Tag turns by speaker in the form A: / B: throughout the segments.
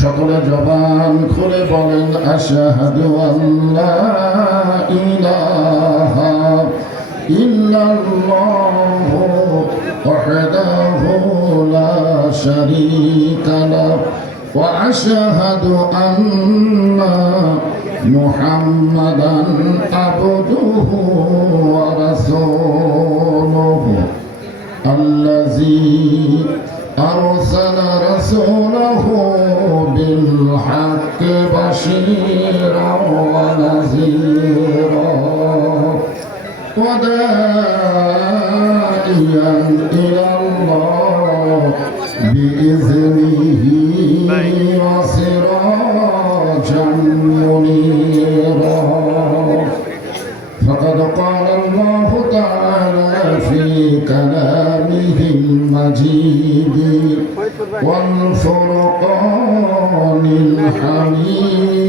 A: সকলে জবান খুলে বলেন, আশাহাদু ইলাহা ইল্লাল্লাহু ওয়াহদাহু লা শারীকা লাহু ওয়া মুহাম্মাদান আবদুহু ওয়া রাসূলুহু আল্লাযী أرسل رسوله بالحق بشيرا ونذيرا وداعيا إلى الله بإذنه وسراجا منيرا. والفرقان الحميد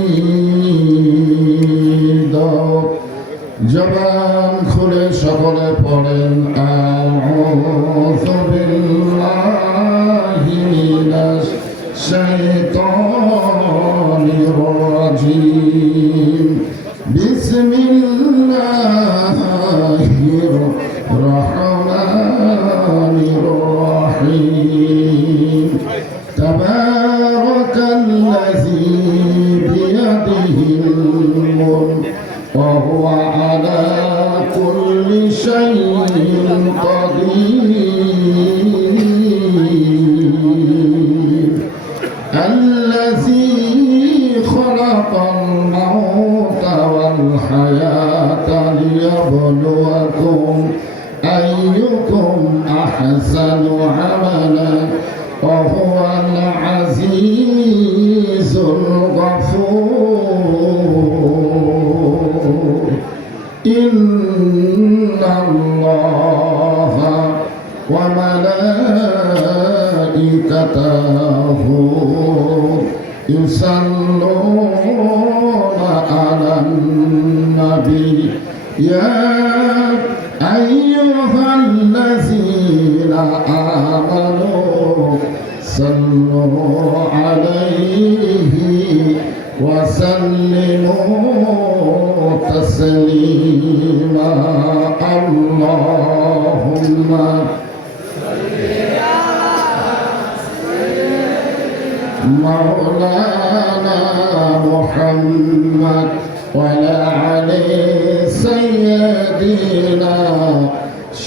A: জবান খুলে সকলে পড়েন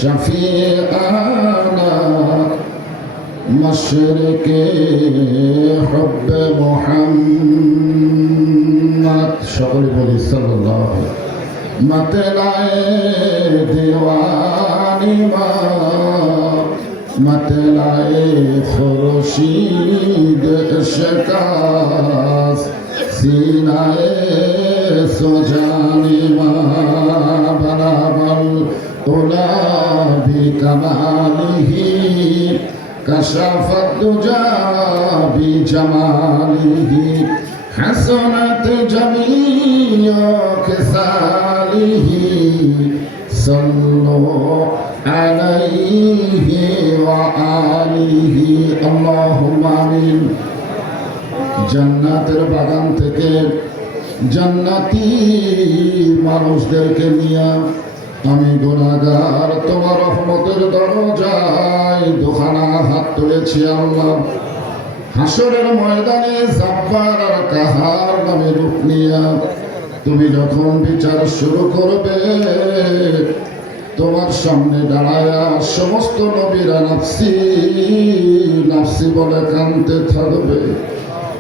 A: شفيعنا مشرك حب محمد شغل بولي صلى الله عليه مطلع دیوانی ما مطلع خورشید شکاس سینہ سجان ما بلغ العلا بكماله كشف الدجى بجماله حسنت جميع خصاله صلوا عليه وآله اللهم آمين জান্নাতের বাগান থেকে জান্নাতি মানুষদেরকে নিয়ে আমি গোনাগার তোমার রহমতের দরজায় দোকানা হাত তুলেছি আল্লাহ। হাসরের ময়দানে জাব্বার আর কাহার নামে রূপ নিয়া তুমি যখন বিচার শুরু করবে, তোমার সামনে দাঁড়ায়া সমস্ত নবীরা নাফসি নাফসি বলে কানতে থাকবে।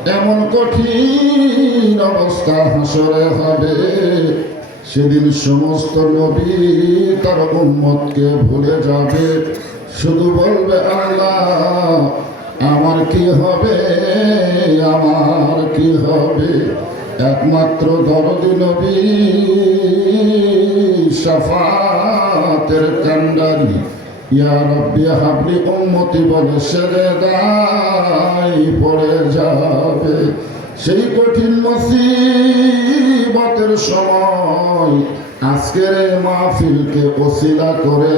A: এমন কঠিন অবস্থা হাসরে হবে। সেদিন সমস্ত নবী তার উম্মতকে ভুলে যাবে। শুধু বলবে, আল্লাহ, আমার কি হবে? আমার কি হবে? একমাত্র দরদি নবী, সাফাতের কান্ডারি। ইয়া রব্বি হাবলি উম্মতি বলে সেরে দাই পড়ে যাবে। সেই কঠিন মুসিবতের সময় আজকের মাহফিলকে বসিলা করে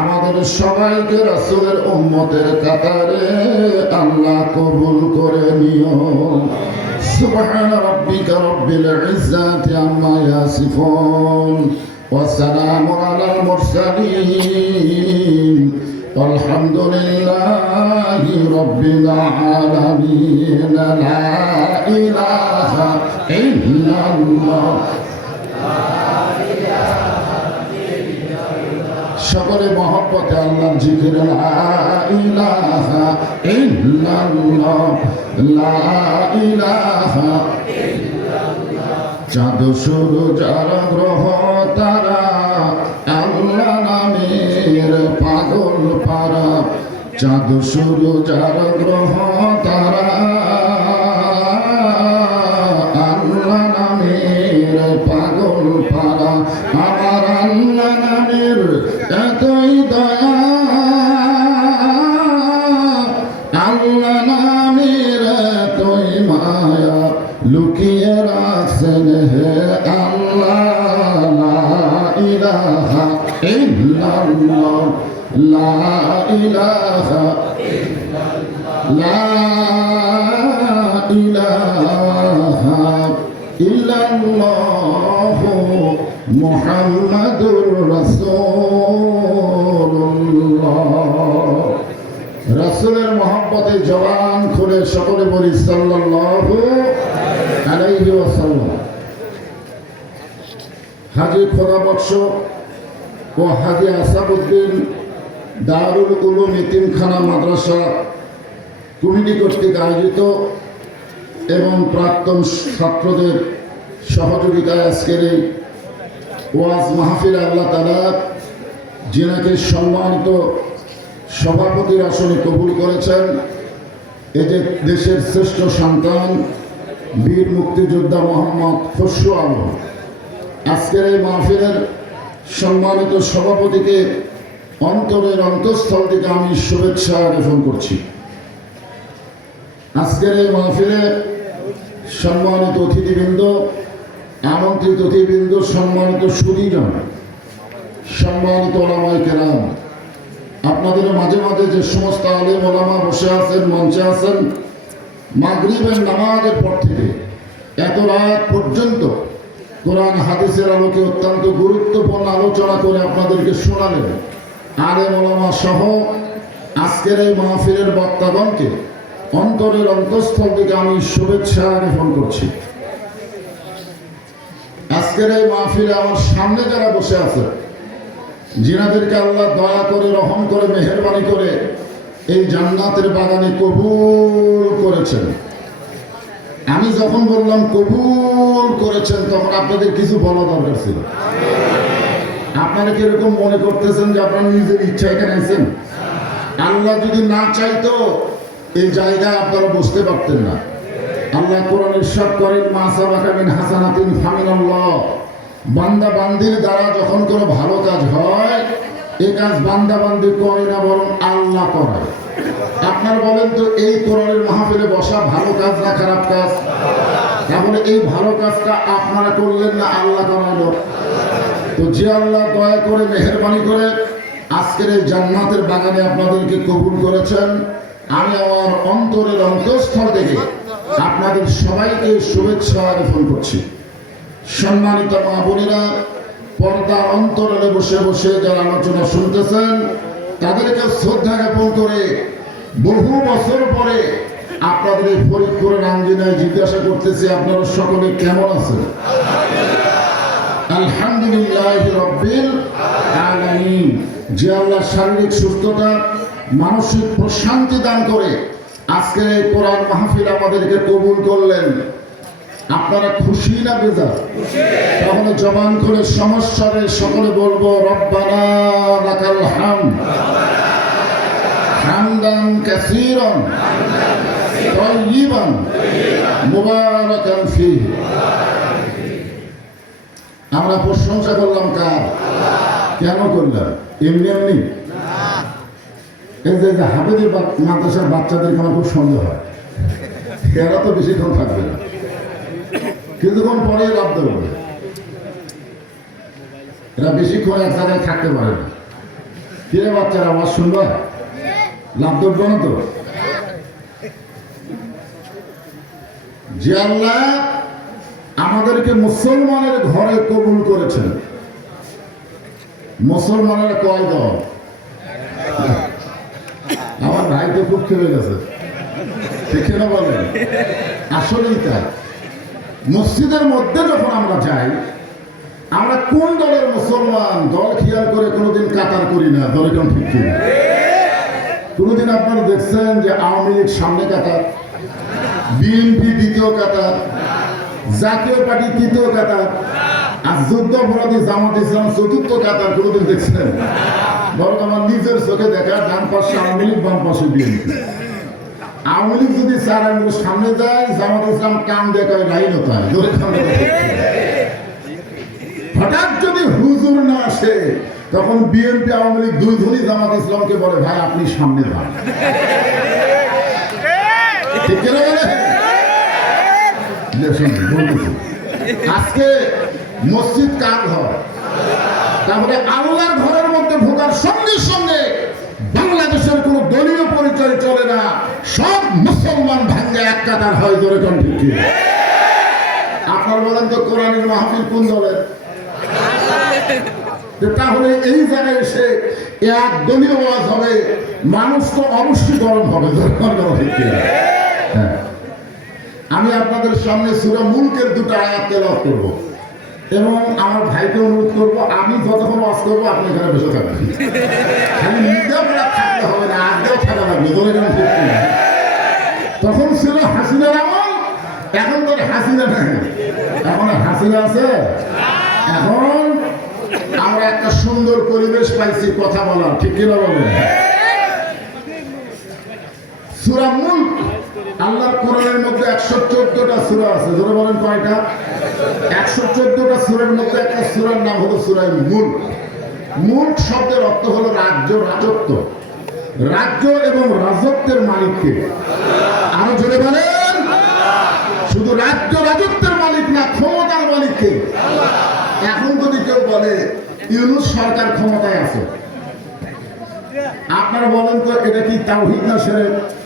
A: আমাদের সবাইকে রাসুলের উম্মতের কাতারে আল্লাহ কবুল করে নিও। সুবহান রাব্বিকা রব্বিল ইজ্জাতি আম্মা ইয়াসিফুন। والسلام على المرسلين والحمد لله رب العالمين لا إله إلا الله সকলে মহব্বতে আল্লাহর জিকির লা ইলাহা ইল্লাল্লাহ লা ইলাহা চাঁদ সূর্য যার গ্রহ তারা আল্লাহ পাগল পারা। চাঁদ সূর্য যার গ্রহ তারা ইলাহা লা ইলাহা ইল্লাল্লাহ। মুহাম্মাদুর রাসূলুল্লাহ রাসূলের মহব্বতে জবান খুলে সকলে বলি, সাল্লাল্লাহু আলাইহি ওয়াসাল্লাম। হাজী খোদাবৎস ও হাজী আসাদুদ্দিন দারুল উলুম ইতিমখানা মাদ্রাসা কমিটি কর্তৃক আয়োজিত এবং প্রাক্তন ছাত্রদের সহযোগিতায় আজকের এই ওয়াজ মাহফিল আল্লাহ তালা যিনাকে সম্মানিত সভাপতির আসনে কবুল করেছেন। এ যে দেশের শ্রেষ্ঠ সন্তান, বীর মুক্তিযোদ্ধা মোহাম্মদ খসরু আলম। আজকের এই মাহফিলের সম্মানিত সভাপতিকে অন্তরের অন্তঃস্থল থেকে আমি শুভেচ্ছা জ্ঞাপন করছি। আজকের এই মাহফিলে সম্মানিত অতিথিবৃন্দ, আমন্ত্রিত অতিথিবৃন্দ, সম্মানিত সুদীজন সম্মানিত ওলামাই কেরাম, আপনাদের মাঝে মাঝে যে সমস্ত আলেম ওলামা বসে আছেন, মঞ্চে আছেন, মাগরিবের নামাজের পর থেকে এত রাত পর্যন্ত কোরআন, হাদিসের আলোকে অত্যন্ত গুরুত্বপূর্ণ আলোচনা করে আপনাদেরকে শোনালেন। আলেম ওলামা সহ আজকের এই মাহফিলের বক্তাগণকে অন্তরের অন্তঃস্থল থেকে আমি শুভেচ্ছা জ্ঞাপন করছি। আজকের এই মাহফিলে আমার সামনে যারা বসে আছে জিনাদেরকে আল্লাহ দয়া করে, রহম করে, মেহরবানি করে এই জান্নাতের বাগানে কবুল করেছেন। আমি যখন বললাম কবুল করেছেন, তখন আপনাদের কিছু বলা দরকার ছিল। আপনারা কি এরকম মনে করতেছেন যে আপনারা নিজের ইচ্ছা এখানে আছেন আল্লাহ যদি না চাইতো, এই জায়গায় আপনারা বসতে পারতেন না। আল্লাহ কোরআন ইরশাদ করেন, মা সাবাকা মিন হাসানাতিন ফামিনাল্লাহ। বান্দা বান্দির দ্বারা যখন কোনো ভালো কাজ হয়, এই কাজ বান্দা বান্দি করে না, বরং আল্লাহ করে। আপনার বলেন তো, এই কোরআনের মাহফিলে বসা ভালো কাজ না খারাপ কাজ? তাহলে এই ভালো কাজটা আপনারা করলেন না আল্লাহ করালো তো যে আল্লাহ দয়া করে, মেহরবানি করে আজকের এই জান্নাতের বাগানে আপনাদেরকে কবুল করেছেন, আমি আমার অন্তরের অন্তঃস্থল থেকে আপনাদের সবাইকে শুভেচ্ছা জ্ঞাপন করছি। সম্মানিত মা বোনেরা পর্দা অন্তরে বসে বসে যারা আলোচনা শুনতেছেন, তাদেরকে শ্রদ্ধা জ্ঞাপন করে বহু বছর পরে আপনাদের ফরিদপুরের আঙ্গিনায় জিজ্ঞাসা করতেছি, আপনারা সকলে কেমন আছেন? আলহামদুলিল্লাহ রব্বিল আলামিন যে আল্লাহ শারীরিক সুস্থতা মানসিক প্রশান্তি দান করে আজকের এই কোরআন মাহফিল আমাদেরকে কবুল করলেন আপনারা খুশি না বেজার তাহলে জবান করে সমস্যারে সকলে বলবো রব্বানা লাকাল হাম হামদান কাসীরান طيبا মুবারাকান ফীহি আমরা প্রশংসা করলাম কার? কেন করলাম? এমনি এমনি? এই হাফেজের মাদ্রাসার বাচ্চাদেরকে আমার খুব সন্দেহ হয়। এরা তো বেশিক্ষণ থাকবে না। কিছুক্ষণ পরেই লাভ দেবে এরা বেশিক্ষণ এক জায়গায় থাকতে পারে না। কে বাচ্চারা, আওয়াজ শুনবে? লাভ ধরবে না তো? যে আল্লাহ আমাদেরকে মুসলমানের ঘরে কবুল করেছেন। মুসলমানের কয় দল? আমার ভাই তো খুব খেলে গেছে। ঠিক না বলেন? আসলেই তাই। মসজিদের মধ্যে যখন আমরা যাই, আমরা কোন দলের মুসলমান দল খেয়াল করে কোনোদিন কাতার করি না? দলে কেমন ঠিক কিনা? কোনোদিন আপনারা দেখছেন যে আওয়ামী লীগ সামনে কাতার, বিএনপি দ্বিতীয় কাতার জাতীয় পার্টি তৃতীয় কাতার। আর যুদ্ধ অপরাধী জামাত ইসলাম চতুর্থ কাতার, কোনোদিন দেখছেন? বরং আমার নিজের চোখে দেখা, ডান পাশে আওয়ামী লীগ, বাম পাশে বিএনপি। আওয়ামী লীগ যদি চার আঙ্গুল সামনে যায়, জামাত ইসলাম কান দেখায় জোরে কান হঠাৎ যদি হুজুর না আসে, তখন বিএনপি, আওয়ামী লীগ দুই ধনী জামাত ইসলামকে বলে, ভাই, আপনি সামনে যান ঠিক কিনা বলে দেখুন, বলতেছি। আজকে মসজিদ কার ঘর? তাহলে আল্লাহর ঘরের মধ্যে ঢোকার সঙ্গে সঙ্গে বাংলাদেশের কোনো দলীয় পরিচয় চলে না। সব মুসলমান ভাঙ্গে এক কাতার হয় জোরে কোন আপনার বলেন তো কোরআনের মাহফিল কোন দলের? তাহলে এই জায়গায় এসে এক দলীয় ওয়াজ হবে, মানুষ তো অবশ্যই গরম হবে কোন ঠিক হ্যাঁ। আমি আপনাদের সামনে সুরা মুলকের দুটো আয়াত তেলাওয়াত করব। এবং আমার ভাইকে অনুরোধ করব, আমি যতক্ষণ ওয়াজ করব, আপনি এখানে বসে থাকবেন। খালি নিজেও থাকতে হবে না আগেও থাকা লাগবে কেন ঠিক তখন ছিল হাসিনার আমল, এখন তো আর হাসিনা নাই। এখন হাসিনা আছে? এখন আমরা একটা সুন্দর পরিবেশ পাইছি কথা বলার, ঠিক কিনা বলবেন সুরা মুল্ক আল্লাহর কোরআনের মধ্যে একশো চোদ্দটা সুরা আছে। ধরে বলেন কয়টা? একশো চোদ্দটা সুরের মধ্যে একটা সুরার নাম হলো মুল্ক মুল্ক শব্দের অর্থ হলো রাজ্য, রাজত্ব। রাজ্য এবং রাজত্বের মালিককে। আরও জোরে বলেন। শুধু রাজ্য, রাজত্বের মালিক না, ক্ষমতার মালিককে। এখন যদি কেউ বলে, ইউনুস সরকার ক্ষমতায় আছে। আপনারা বলেন তো, এটা কি তাওহিদ না সেরে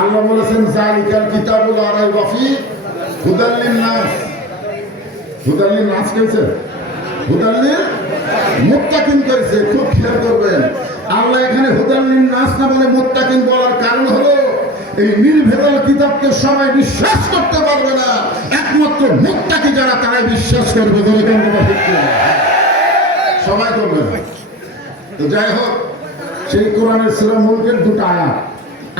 A: আল্লাহ বলেছেন, জালিকাল কিতাবুল আরাই ওয়াফি হুদাল্লিন নাস। হুদাল্লিন নাস কইছে হুদাল্লিন মুত্তাকিন কইছে খুব খেয়াল করবেন। আল্লাহ এখানে হুদাল্লিন নাস না বলে মুত্তাকিন বলার কারণ হলো, এই নির্ভেজাল কিতাবকে সবাই বিশ্বাস করতে পারবে না। একমাত্র মুত্তাকি যারা, তারাই বিশ্বাস করবে? সবাই করবে। তো যাই হোক, সেই কোরআনের সুরা মুলকের দুটো আয়াত।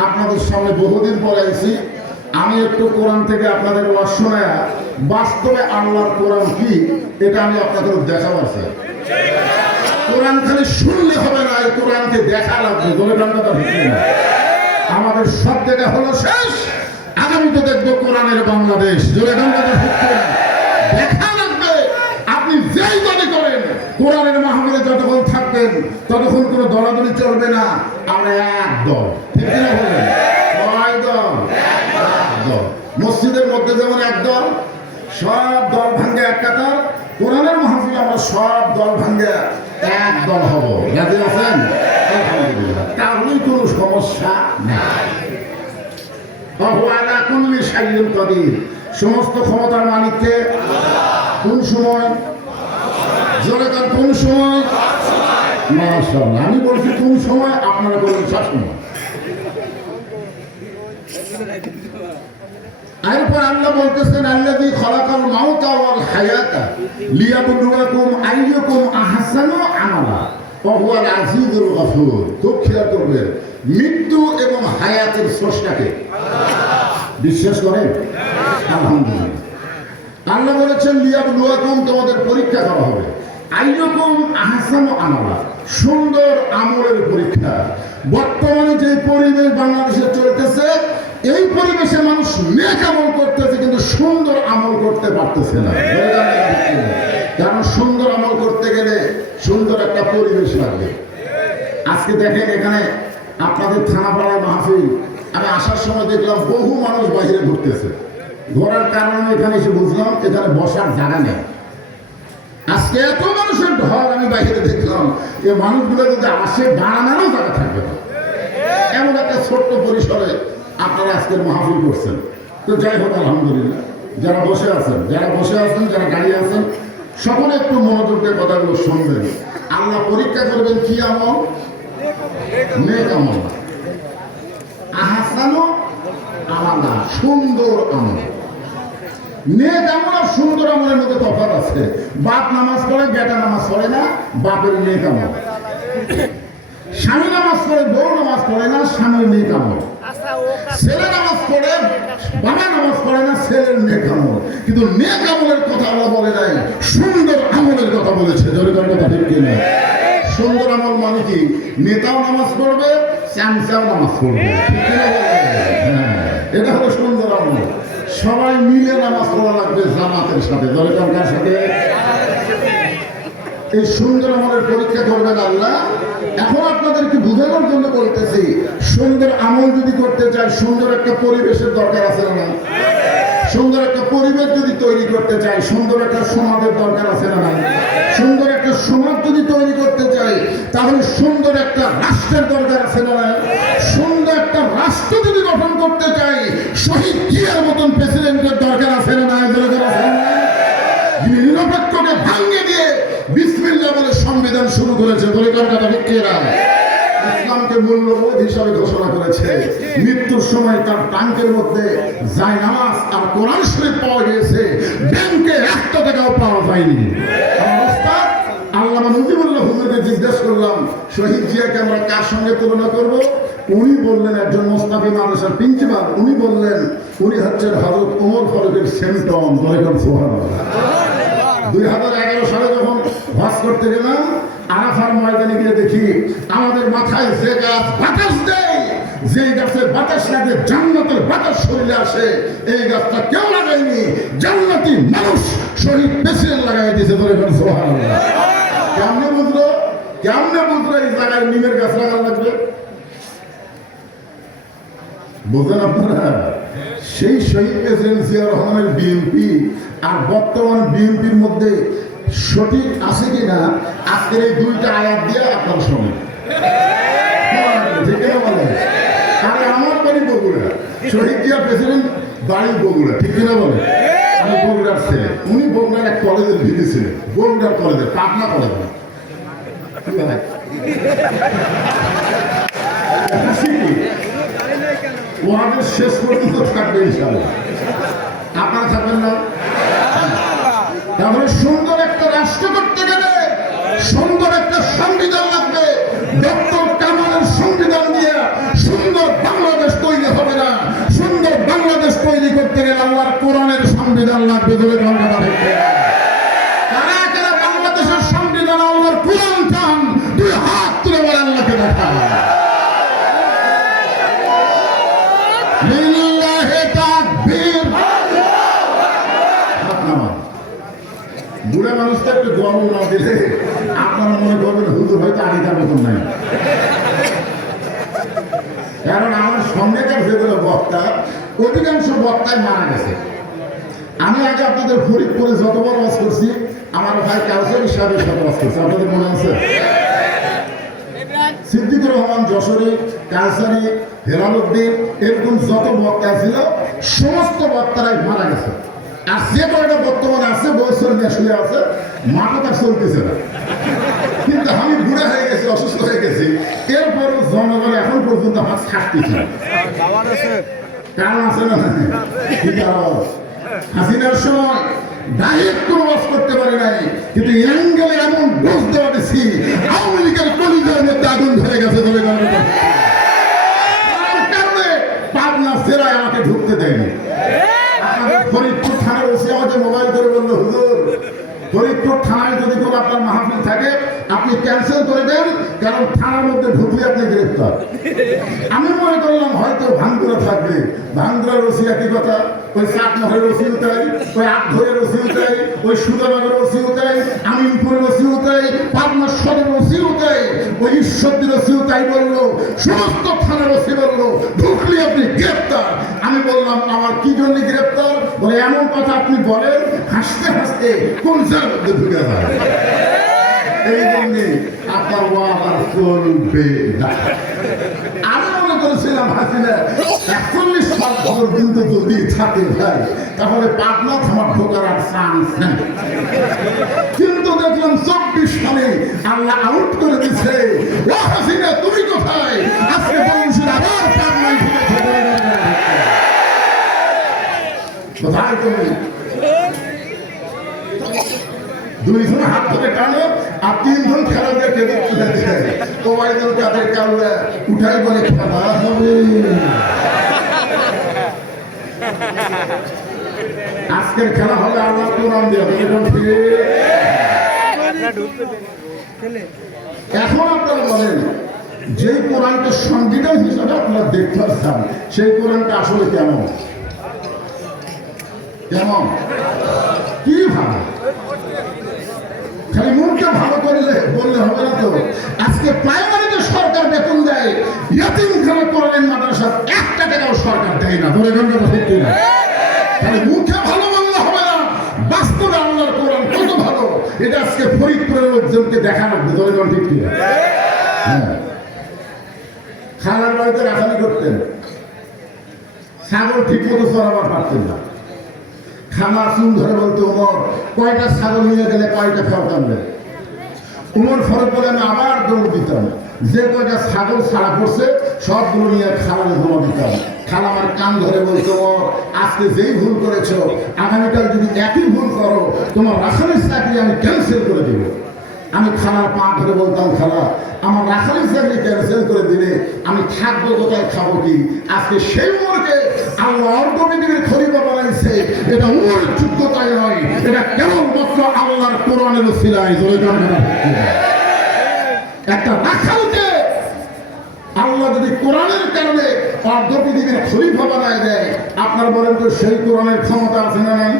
A: আপনাদের সামনে বহুদিন পরে আইছি। আমি একটু কোরআন থেকে আপনাদের শোনায়া, বাস্তবে আল্লাহর কোরআন কি, এটা আমি আপনাদের দেখাবার চাই কোরআন খালি শুনলে হবে না, এই কোরআনকে দেখা লাগবে বলে ঠিক না আমাদের সব জায়গা হলো শেষ। আগামীতে দেখব কোরআনের বাংলাদেশ। জোরে কথা ঠিক না দেখা লাগবে। আপনি যেই মনে করেন, কোরআনের মাহমুদে যতক্ষণ থাকবেন, ততক্ষণ কোনো দলাদলি চলবে না। আমরা এক দল। মসজিদের মধ্যে যেমন সব দল ভাঙ্গে এক কাতার, কোরআনের মাহফিল আমরা সব দল ভাঙ্গে এক দল হব। রাজি আছেন? কোনো সমস্যা নাই। সমস্ত ক্ষমতার মালিককে কোন সময়? জোরে কোন সময়? আমি বলছি কোন সময়? আপনারা বলেন, সব সময় এরপর আল্লাহ বলতেছেন, আল্লাযী খলাকাল মাউতা ওয়াল হায়াতা লিয়াবলুয়াকুম আইয়ুকুম আহসানু আমালা, ওয়া হুয়াল আজিজুল গফুর। খুব করবেন, মৃত্যু এবং হায়াতের স্রষ্টাকে। বিশ্বাস করেন? আলহামদুলিল্লাহ। আল্লাহ বলেছেন, লিয়াবলুয়াকুম, তোমাদের পরীক্ষা করা হবে। আইয়ুকুম আহসানু আমালা। সুন্দর আমলের পরীক্ষা। বর্তমানে যে পরিবেশ বাংলাদেশে চলতেছে, এই পরিবেশে মানুষ নেক আমল করতেছে, কিন্তু সুন্দর আমল করতে পারতেছে না। কারণ সুন্দর আমল করতে গেলে সুন্দর একটা পরিবেশ লাগবে আজকে দেখেন এখানে আপনাদের থানাপাড়ায় মাহফিল। আমি আসার সময় দেখলাম বহু মানুষ বাইরে ঘুরতেছে। ঘোরার কারণে এখানে এসে বুঝলাম, এখানে বসার জায়গা নেই। আজকে এত মানুষের ঢল আমি বাইরে দেখলাম। এই মানুষগুলো যদি আসে দাঁড়ানোরও তারা থাকবে এমন একটা ছোট্ট পরিসরে আপনারা আজকের মাহফিল করছেন। তো যাই হোক, আলহামদুলিল্লাহ। যারা বসে আছেন, যারা বসে আছেন, যারা দাঁড়িয়ে আছেন, সকলে একটু মনোযোগ দিয়ে কথাগুলো শুনবেন। আল্লাহ পরীক্ষা করবেন কি আমল? আমল। আহাসানো আমালা সুন্দর আমল। নেক আমল আর সুন্দর আমলের মধ্যে তফাৎ আছে। বাপ নামাজ পড়ে বেটা নামাজ পড়ে না বাপের নেক আমল। স্বামী নামাজ পড়ে বউ নামাজ পড়ে না স্বামীর নেক আমল। ছেলে নামাজ পড়ে বাবা নামাজ পড়ে না ছেলের নেক আমল। কিন্তু নেক আমলের কথা আল্লাহ বলে নাই সুন্দর আমলের কথা বলেছে। জোরে কথা ঠিক কিনা? সুন্দর আমল মানে কি? নেতাও নামাজ পড়বে চ্যামচাও নামাজ পড়বে? হ্যাঁ, এটা হলো সুন্দর আমল। সবাই মিলে নামাজ পড়া লাগবে জামাতের সাথে। জোরে কার সাথে? এই সুন্দর আমলের পরীক্ষা করবেন আল্লাহ। এখন আপনাদেরকে বোঝানোর জন্য বলতেছি, সুন্দর আমল যদি করতে চাই সুন্দর একটা পরিবেশের দরকার আছে না সুন্দর একটা পরিবেশ যদি তৈরি করতে চাই সুন্দর একটা সমাজের দরকার আছে না সুন্দর একটা সমাজ যদি তৈরি করতে চাই তাহলে সুন্দর একটা রাষ্ট্রের দরকার আছে না সুন্দর একটা রাষ্ট্র যদি গঠন করতে চাই। শহীদ জিয়ার মতন প্রেসিডেন্টের দরকার আছে না নিরপেক্ষকে ভাঙ্গে দিয়ে বিসমিল্লাহ বলে সংবিধান শুরু করেছে, বলে কথা ইসলামকে মূল্যবোধ হিসাবে ঘোষণা করেছে। মৃত্যুর সময় তার টাঙ্কের মধ্যে যায় নামাজ আর কোরআন শরীফ পাওয়া গিয়েছে। ব্যাংকে একটা টাকাও পাওয়া যায়নি। আল্লামা মুজিবুল্লাহ জিজ্ঞেস করলাম, শহীদ জিয়াকে আমরা কার সঙ্গে তুলনা করব? উনি বললেন একজন মোস্তাফি মাদ্রাসার প্রিন্সিপাল, উনি বললেন, উনি হচ্ছেন হজরত ওমর ফারুকের সোহান দুই হাজার এগারো সালে যখন ভাস করতে গেলাম, আরাফার ময়দানে গিয়ে দেখি, আমাদের মাথায় যে গাছ বাতাস দেয় যে গাছের বাতাস লাগে, জান্নাতের বাতাস শরীরে আসে, এই গাছটা কেউ লাগায়নি, জান্নাতি মানুষ শরীর প্রেসিডেন্ট লাগাই দিয়েছে এখন সোহান কেমনে বুঝলো? কেমনে বুঝলো এই জায়গায় নিমের গাছ লাগানো লাগবে? বোঝেন আপনারা? সেই শহীদ প্রেসিডেন্ট জিয়া রহমানের বিএনপি আর বর্তমান বিএনপির মধ্যে সঠিক আছে কিনা, আজকের এই দুইটা আয়াত দিয়ে আপনার সঙ্গে ঠিক বলেন? আরে আমার বাড়ি বগুড়া। শহীদ জিয়া প্রেসিডেন্ট বাড়ি বগুড়া, ঠিক কিনা বলেন? আমি বগুড়ার ছেলে। উনি বগুড়ার এক কলেজের ভিড়ি ছিলেন। বগুড়ার কলেজে পাটনা কলেজ কি হাসি শেষ পর্যন্ত থাকবে আপনারা থাকবেন না? তারপরে সুন্দর একটা রাষ্ট্র করতে গেলে সুন্দর বুড়া মানুষটা একটু গরম না দিলে আপনারা মনে করবেন হুজুর হয়তো আগেকার মতন নাই। কারণ আমার সঙ্গেকার যেগুলো বক্তা, অধিকাংশ বক্তায় মারা গেছে। আমি আগে আপনাদের ফরিদপুরে যতবার বাস করছি, আমার ভাই কাউসার সাহেবের সাথে বাস করছে। আপনাদের মনে আছে? সিদ্দিকুর রহমান যশোরী, কালসারি হেলালুদ্দিন এরকম যত বক্তা ছিল, সমস্ত বক্তারাই মারা গেছে। সে কয়টা বর্তমানে আছে বয়সের আছে মাথা তার চলতেছে না। কিন্তু আমি হয়ে গেছি, অসুস্থ হয়ে গেছি। এরপর জনগণ এখন পর্যন্ত আমার ছাড়তেছে কারণ আছে না? হাসিনার সময় ডাইরেক্ট কোনো করতে পারে নাই, কিন্তু অ্যাঙ্গেলে এমন ডোজ দেওয়া দিছি আওয়ামী লীগের কলিজার মধ্যে আগুন ধরে গেছে বলে গর্ব করে। তার কারণে পাবনা জেলায় আমাকে ঢুকতে দেয়নি আপনাদের ফরিদপুর থানার ওসি আমাকে মোবাইল করে বলল হুজুর ফরিদপুর থানায় যদি কোনো আপনার মাহফিল থাকে, আপনি ক্যান্সেল করে দেন, কারণ থানার মধ্যে ঢুকলে আপনি গ্রেপ্তার। আমি মনে করলাম হয়তো ভাঙ্গুরা থাকবে। ভাঙ্গুরা ওসি একই কথা। ওই চাটমহলের ওসি উঠাই ওই আটঘরের ওসি উঠাই ওই সুদানগরের ওসি উঠাই আমিনপুরের ওসি উঠাই পাবনার সদর ওসি ওই ঈশ্বরদের ওসি উঠাই বলল, সমস্ত থানার ওসি বলল, ঢুকলে আপনি গ্রেফতার আমি বললাম, আমার কি জন্য গ্রেফতার বলে, এমন কথা আপনি বলেন, হাসতে হাসতে কোন জায়গার মধ্যে ঢুকে যায়। এই জন্যে আপনার ওয়াদার চলবে করেছিলাম হাসিনা। একচল্লিশ সাল পর্যন্ত যদি থাকে ভাই, তাহলে পাটনা থামার ঢোকার আর চান্স নেই। কিন্তু দেখলাম চব্বিশ সালে আল্লাহ আউট করে দিচ্ছে ও হাসিনা, তুমি কোথায়? আজকে বলছিল আবার পাটনায় কোথায় তুমি? দুইজন হাত ধরে টানো আর তিনজন তোমাদের কাদের কাউরে উঠাই বলে খেলা হবে। আজকের খেলা হবে আল্লাহ কোরআন দিয়ে এখন আপনারা বলেন যে কোরআনকে সংবিধান হিসাবে আপনারা দেখতে পাচ্ছেন সেই কোরআনটা আসলে কেমন? কেমন? কি ভাবে? খালি মুখটা ভালো করলে বললে হবে না তো। আজকে প্রাইমারিতে সরকার বেতন দেয়, ইয়াতিম খানে কোরআন মাদ্রাসা একটা টাকাও সরকার দেয় না। গঙ্গা ঠিক কিনা? খালি মুখে ভালো বললে হবে না, বাস্তবে আল্লাহর কোরআন কত ভালো, এটা আজকে ফরিদপুরের লোকজনকে বলে গঙ্গা ঠিক কিনা? হ্যাঁ। খানার বাড়িতে রাখানি করতেন। ছাগল ঠিক মতো চড়াবার পারতেন না। খামা চুল ধরে বলতো উমর কয়টা ছাগল নিয়ে গেলে কয়টা ফেরত আনবে উমর ফেরত বলে আমি আবার দৌড় দিতাম। যে কয়টা ছাগল ছাড়া পড়ছে সবগুলো নিয়ে খালালে জমা দিতাম। খালা আমার কান ধরে বলতো "উমর, আজকে যেই ভুল করেছ আগামীকাল যদি একই ভুল করো তোমার রাসায়নিক চাকরি আমি ক্যান্সেল করে দিব। আমি খালার পা ধরে বলতাম খালা আমার রাসায়নিক চাকরি ক্যান্সেল করে দিলে আমি থাকব কোথায় খাব কি? আজকে সেই উমরকে আল্লাহ অর্ধ পৃথিবীর খরিফা বানাইছে। এটা উমরের যোগ্যতায় নয় এটা কেবলমাত্র আল্লাহর কোরআনের সিলাই জয় একটা রাখালকে আল্লাহ যদি কোরআনের কারণে অর্ধ পৃথিবীর খলিফা বানায় দেয়, আপনার বলেন তো সেই কোরআনের ক্ষমতা আছে না নাই?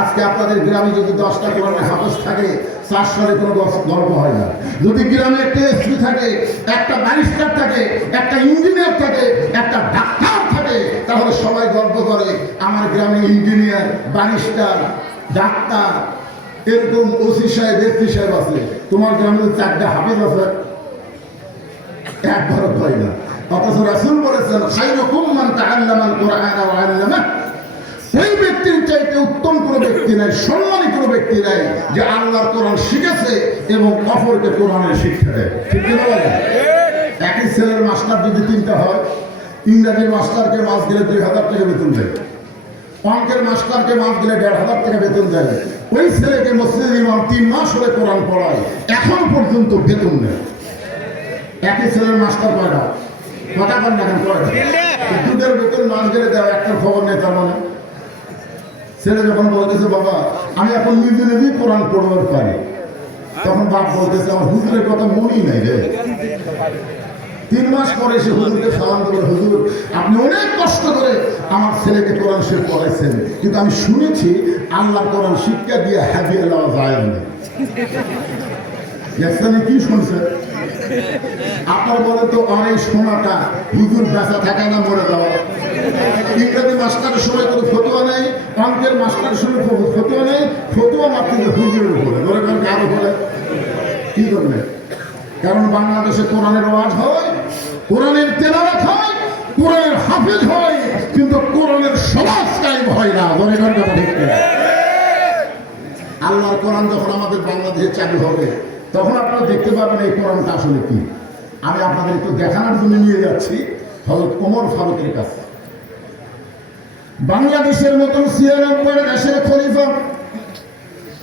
A: আজকে আপনাদের গ্রামে যদি দশটা কোরআনের হাফেজ থাকে, চার সালে কোনো গল্প হয় না। যদি গ্রামে একটা এসপি থাকে, একটা ব্যারিস্টার থাকে, একটা ইঞ্জিনিয়ার থাকে, একটা ডাক্তার থাকে তাহলে সবাই গল্প করে, আমার গ্রামে ইঞ্জিনিয়ার, ব্যারিস্টার, ডাক্তার, এরকম ওসি সাহেব, এসপি সাহেব আছে। তোমার গ্রামে চারটা হাফেজ আছে। হয় না। অথচ রাসূল বলেছেন আল্লামা। সেই ব্যক্তির চাইতে উত্তম কোনো ব্যক্তি নাই, সম্মানী কোনো ব্যক্তি নাই যে আল্লাহর কোরআন শিখেছে এবং অপরকে কোরআনের শিক্ষা দেয়। ঠিক একই ছেলের মাস্টার যদি তিনটা হয় ইংরাজির মাস্টারকে মাস গেলে দুই হাজার টাকা বেতন দেয়। অঙ্কের মাস্টারকে মাস গেলে দেড় হাজার টাকা বেতন দেয়। ওই ছেলেকে মসজিদের ইমাম তিন মাস হলে কোরআন পড়ায় এখন পর্যন্ত বেতন নেয় একই ছেলের মাস্টার কয়টা? কথা কন না কেন? কয়টা? দুধের বেতন মাস গেলে দেওয়া একটা খবর নেই তার মানে। ছেলে যখন বলতেছে বাবা আমি এখন নিজে নিজেই কোরআন পড়বার পারি। তখন বাপ বলতেছে আমার হুজুরের কথা মনেই নাই রে। তিন মাস পরে সে হুজুরকে সালাম করে, হুজুর, আপনি অনেক কষ্ট করে আমার ছেলেকে কোরআন শিখ পড়াইছেন, কিন্তু আমি শুনেছি আল্লাহ কোরআন শিক্ষা দিয়ে হাবিয়ে দেওয়া যায় দেখছেন কি শুনছেন? আপনার বলে তো অনেক সোনাটা হুজুর বেচা থাকে না মরে যাওয়া। ইংরেজি মাস্টারের সময় কোনো ফতুয়া নেই, অঙ্কের মাস্টারের সময় ফ- ফতুয়া নেই, ফতুয়া মাত্র হুজুরের ধরে করেন কার উপরে? কি করবে? কারণ বাংলাদেশে কোরআনের আওয়াজ হয় কোরআনের তেলাওয়াত হয়, কোরআনের হাফিজ হয়, কিন্তু কোরআনের সমাজ কায়েম হয় না। ধরে করেন কথা ঠিক আল্লাহর কোরআন যখন আমাদের বাংলাদেশে চালু হবে, তখন আপনারা দেখতে পাবেন এই কোরআনটা আসলে কি। আমি আপনাদের একটু দেখানোর জন্য নিয়ে যাচ্ছি হজরত ওমর ফারুকের কাছে। বাংলাদেশের মতন ছিয়ানব্বই দেশের খলিফা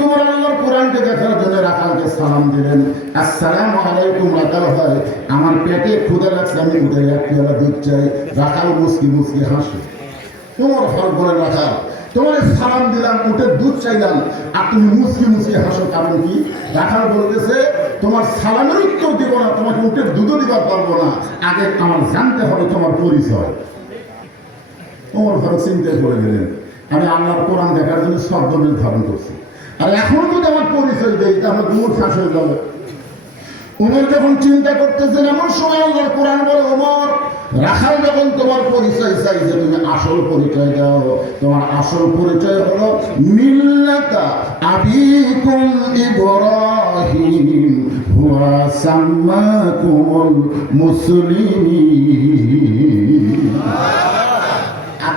A: তোমার কোরআনকে দেখার জন্য রাখালকে সালাম আমার পেটে আমি দুধ চাই। রাখাল মুসকি মুসকি তোমার ফল তোমার সালাম দিলাম, উঠে দুধ চাইলাম, আর তুমি মুসকি মুসকি হাসো, কারণ কি? রাখাল বলতেছে, তোমার সালামের উত্তর দিব না, তোমাকে উঠে দুধও দিবার পারব না, আগে আমার জানতে হবে তোমার পরিচয়। ওমর ফারুক চিন্তায় পড়ে গেলেন। আমি আল্লাহর কোরআন দেখার জন্য শব্দ নির্ধারণ করছি। আর এখন যদি আমার পরিচয় দেয় তাহলে দূর ফাঁস হয়ে উমর যখন চিন্তা করতেছেন, এমন সময় আল্লাহর কোরআন বলে, ওমর, রাখাল যখন তোমার পরিচয় চাই যে তুমি আসল পরিচয় দাও, তোমার আসল পরিচয় হলো মিল্লাতা আবিকুম ইব্রাহিম, হুয়া মুসলিমিন।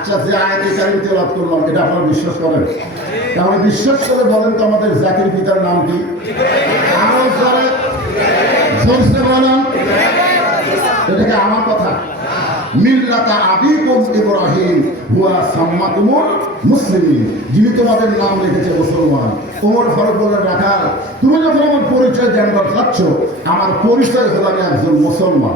A: আচ্ছা যে আয়াতে কারিম তেলাপ করলাম, এটা আপনারা বিশ্বাস করেন? তাহলে বিশ্বাস করে বলেন তো আমাদের জাতির পিতার নাম কি? আরও জোরে জোরসে বলেন এটা আমার কথা? মিল্লাতা আবিকুম ইব্রাহিম, হুয়া যিনি তোমাদের নাম মুসলমান। ওমর ফারুক বলেন রাখা, তুমি যখন আমার পরিচয় জানবার চাচ্ছ, আমার পরিচয় হলো আমি একজন মুসলমান।